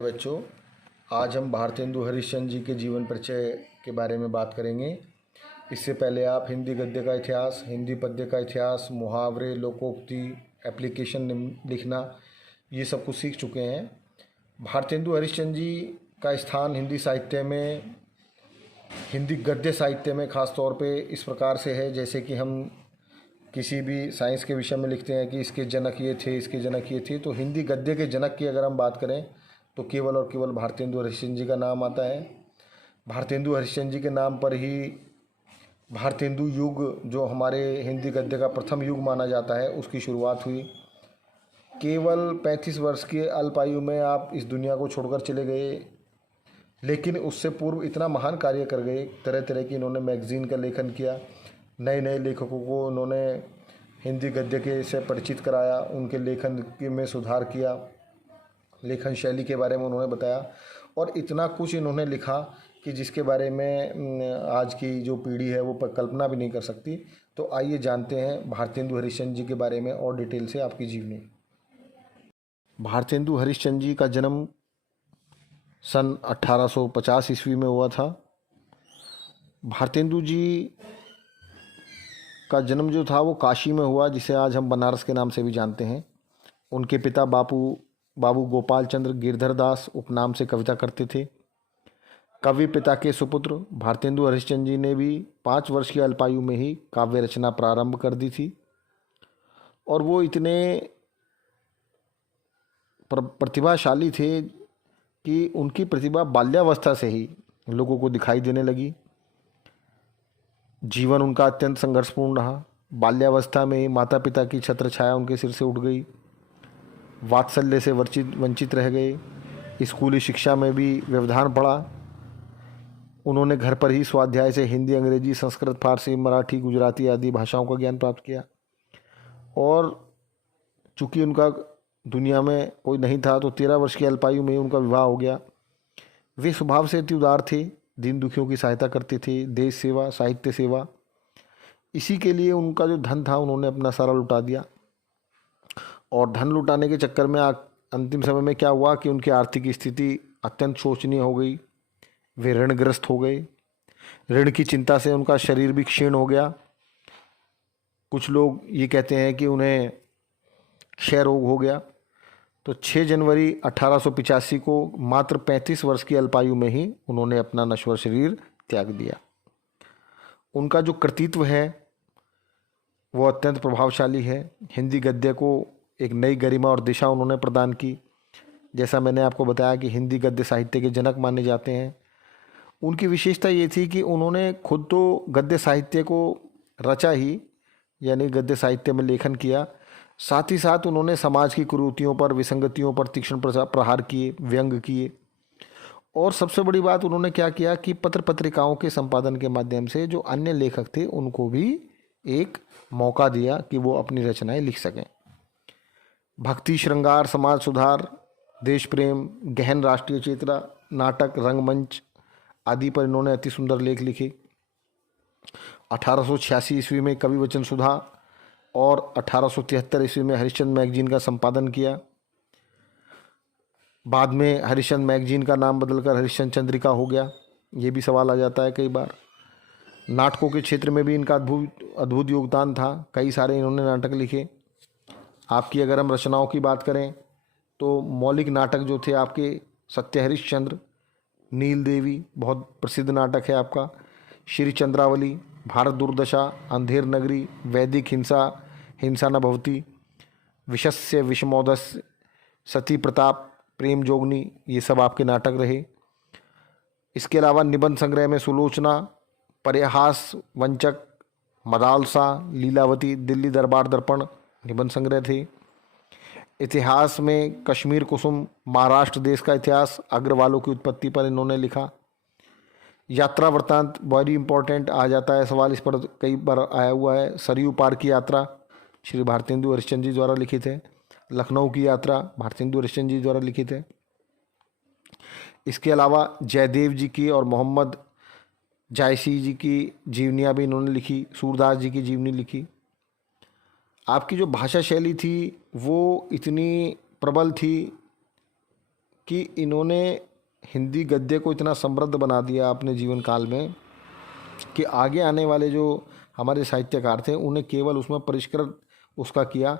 बच्चों, आज हम भारतेंदु हरिश्चंद्र जी के जीवन परिचय के बारे में बात करेंगे। इससे पहले आप हिंदी गद्य का इतिहास, हिंदी पद्य का इतिहास, मुहावरे, लोकोक्ति, एप्लीकेशन लिखना, ये सब कुछ सीख चुके हैं। भारतेंदु हरिश्चंद्र जी का स्थान हिंदी साहित्य में, हिंदी गद्य साहित्य में ख़ास तौर पे इस प्रकार से है जैसे कि हम किसी भी साइंस के विषय में लिखते हैं कि इसके जनक ये थे, इसके जनक ये थे। तो हिंदी गद्य के जनक की अगर हम बात करें तो केवल और केवल भारतेंदु हरिश्चंद्र जी का नाम आता है। भारतेंदु हरिश्चंद्र जी के नाम पर ही भारतेंदु युग, जो हमारे हिंदी गद्य का प्रथम युग माना जाता है, उसकी शुरुआत हुई। केवल 35 वर्ष की अल्पायु में आप इस दुनिया को छोड़कर चले गए, लेकिन उससे पूर्व इतना महान कार्य कर गए। तरह तरह की इन्होंने मैगज़ीन का लेखन किया, नए नए लेखकों को उन्होंने हिंदी गद्य के से परिचित कराया, उनके लेखन में सुधार किया, लेखन शैली के बारे में उन्होंने बताया और इतना कुछ इन्होंने लिखा कि जिसके बारे में आज की जो पीढ़ी है वो कल्पना भी नहीं कर सकती। तो आइए जानते हैं भारतेंदु हरिश्चंद्र जी के बारे में और डिटेल से आपकी जीवनी। भारतेंदु हरिश्चंद्र जी का जन्म सन 1850 ईस्वी में हुआ था। भारतेंदु जी का जन्म जो था वो काशी में हुआ, जिसे आज हम बनारस के नाम से भी जानते हैं। उनके पिता बाबू गोपाल चंद्र गिरधर दास उपनाम से कविता करते थे। कवि पिता के सुपुत्र भारतेंदु हरिश्चंद्र जी ने भी 5 वर्ष की अल्पायु में ही काव्य रचना प्रारंभ कर दी थी और वो इतने प्रतिभाशाली थे कि उनकी प्रतिभा बाल्यावस्था से ही लोगों को दिखाई देने लगी। जीवन उनका अत्यंत संघर्षपूर्ण रहा। बाल्यावस्था में ही माता पिता की छत्र छाया उनके सिर से उठ गई, वात्सल्य से वंचित रह गए। स्कूली शिक्षा में भी व्यवधान पड़ा। उन्होंने घर पर ही स्वाध्याय से हिंदी, अंग्रेजी, संस्कृत, फारसी, मराठी, गुजराती आदि भाषाओं का ज्ञान प्राप्त किया और चूँकि उनका दुनिया में कोई नहीं था तो 13 वर्ष की अल्पायु में उनका विवाह हो गया। वे स्वभाव से अति उदार थे, दीन दुखियों की सहायता करते थे, देश सेवा, साहित्य सेवा, इसी के लिए उनका जो धन था उन्होंने अपना सारा लुटा दिया। और धन लुटाने के चक्कर में अंतिम समय में क्या हुआ कि उनकी आर्थिक स्थिति अत्यंत शोचनीय हो गई। वे ऋणग्रस्त हो गए। ऋण की चिंता से उनका शरीर भी क्षीण हो गया। कुछ लोग ये कहते हैं कि उन्हें क्षय रोग हो गया। तो 6 जनवरी 1885 को मात्र 35 वर्ष की अल्पायु में ही उन्होंने अपना नश्वर शरीर त्याग दिया। उनका जो कृतित्व है वो अत्यंत प्रभावशाली है। हिंदी गद्य को एक नई गरिमा और दिशा उन्होंने प्रदान की। जैसा मैंने आपको बताया कि हिंदी गद्य साहित्य के जनक माने जाते हैं। उनकी विशेषता ये थी कि उन्होंने खुद तो गद्य साहित्य को रचा ही, यानी गद्य साहित्य में लेखन किया, साथ ही साथ उन्होंने समाज की कुरीतियों पर, विसंगतियों पर तीक्ष्ण प्रहार किए, व्यंग किए। और सबसे बड़ी बात उन्होंने क्या किया कि पत्र पत्रिकाओं के संपादन के माध्यम से जो अन्य लेखक थे उनको भी एक मौका दिया कि वो अपनी रचनाएं लिख सकें। भक्ति, श्रृंगार, समाज सुधार, देश प्रेम, गहन राष्ट्रीय चेतना, नाटक, रंगमंच आदि पर इन्होंने अति सुंदर लेख लिखे। 1886 ईस्वी में कवि वचन सुधा और 1873 ईस्वी में हरिश्चंद्र मैगजीन का संपादन किया। बाद में हरिश्चंद्र मैगजीन का नाम बदलकर हरिश्चंद्र चंद्रिका हो गया। ये भी सवाल आ जाता है कई बार। नाटकों के क्षेत्र में भी इनका अद्भुत योगदान था। कई सारे इन्होंने नाटक लिखे। आपकी अगर हम रचनाओं की बात करें तो मौलिक नाटक जो थे आपके सत्य हरिश्चंद्र, नील देवी बहुत प्रसिद्ध नाटक है आपका, श्री चंद्रावली, भारत दुर्दशा, अंधेर नगरी, वैदिक हिंसा, हिंसा न भवती, विषस्य विषमोदस्य, सती प्रताप, प्रेम जोगनी, ये सब आपके नाटक रहे। इसके अलावा निबंध संग्रह में सुलोचना, परिहास वंचक, मदालसा, लीलावती, दिल्ली दरबार दर्पण निबंध संग्रह थे। इतिहास में कश्मीर कुसुम, महाराष्ट्र देश का इतिहास, अग्रवालों की उत्पत्ति पर इन्होंने लिखा। यात्रा वृत्तांत वेरी इंपॉर्टेंट आ जाता है सवाल, इस पर कई बार आया हुआ है। सरयू पार की यात्रा श्री भारतेंदु हरिश्चंद्र जी द्वारा लिखित है। लखनऊ की यात्रा भारतेंदु हरिश्चंद्र जी द्वारा लिखित है। इसके अलावा जयदेव जी की और मोहम्मद जायसी जी की जीवनियाँ भी इन्होंने लिखी। सूरदास जी की जीवनी लिखी। आपकी जो भाषा शैली थी वो इतनी प्रबल थी कि इन्होंने हिंदी गद्य को इतना समृद्ध बना दिया अपने जीवन काल में कि आगे आने वाले जो हमारे साहित्यकार थे उन्हें केवल उसमें परिष्कृत उसका किया।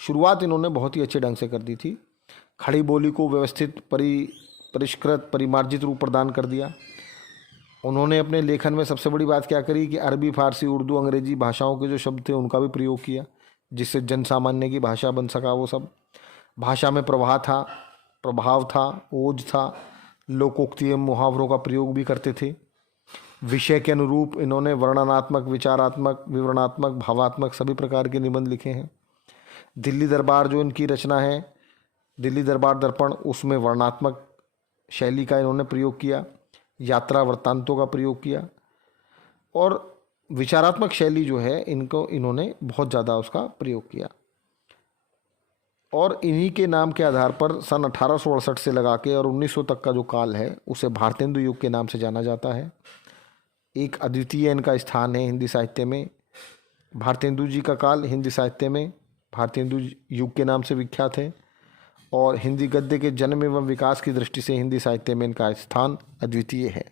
शुरुआत इन्होंने बहुत ही अच्छे ढंग से कर दी थी। खड़ी बोली को व्यवस्थित परिष्कृत परिमार्जित रूप प्रदान कर दिया। उन्होंने अपने लेखन में सबसे बड़ी बात क्या करी कि अरबी, फारसी, उर्दू, अंग्रेजी भाषाओं के जो शब्द थे उनका भी प्रयोग किया, जिससे जन सामान्य की भाषा बन सका। वो सब भाषा में प्रभाव था, ओज था, लोकोक्ति एवं मुहावरों का प्रयोग भी करते थे। विषय के अनुरूप इन्होंने वर्णनात्मक, विचारात्मक, विवरणात्मक, भावात्मक सभी प्रकार के निबंध लिखे हैं। दिल्ली दरबार जो इनकी रचना है, दिल्ली दरबार दर्पण, उसमें वर्णनात्मक शैली का इन्होंने प्रयोग किया, यात्रा वृत्तांतों का प्रयोग किया और विचारात्मक शैली जो है इन्होंने बहुत ज़्यादा उसका प्रयोग किया। और इन्हीं के नाम के आधार पर सन 1868 से लगा के और 1900 तक का जो काल है उसे भारतेंदु युग के नाम से जाना जाता है। एक अद्वितीय इनका स्थान है हिंदी साहित्य में। भारतेंदु जी का काल हिंदी साहित्य में भारतेंदु युग के नाम से विख्यात है और हिंदी गद्य के जन्म एवं विकास की दृष्टि से हिंदी साहित्य में इनका स्थान अद्वितीय है।